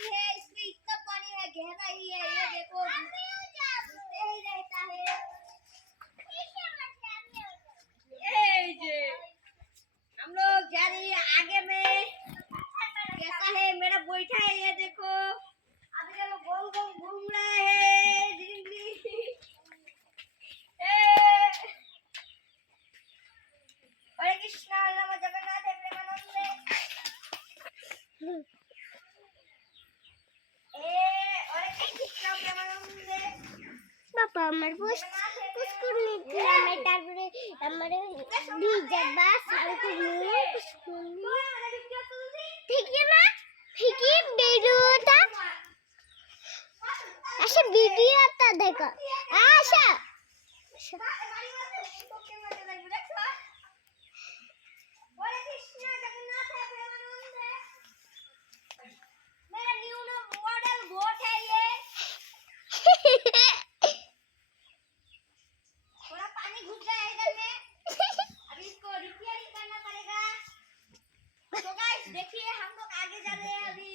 पानी है, इसमें इतना पानी है, गहरा ही है। ये देखो डूबते ही रहता है। हम लोग जा रहे हैं आगे में। कैसा है मेरा गोईठा है, ये देखो अभी ये लोग गोल गोल घूम रहे हैं। हरे कृष्णा नमः जगन्नाथ प्रेमानंदे। हरे कृष्णा प्रेमानंदे। पापा আমার পুষ্কুর নিতে আমি তারপরে আমার ভিজা বাস ঠিক না ঠিক ভিডিওটা আচ্ছা ভিডিওটা দেখো আচ্ছা मेरा न्यू मॉडल गोट है ये। थोड़ा पानी घुस गया है इधर में, अभी इसको रिपेयरिंग करना पड़ेगा। तो गाइस देखिए हम लोग आगे जा रहे हैं अभी।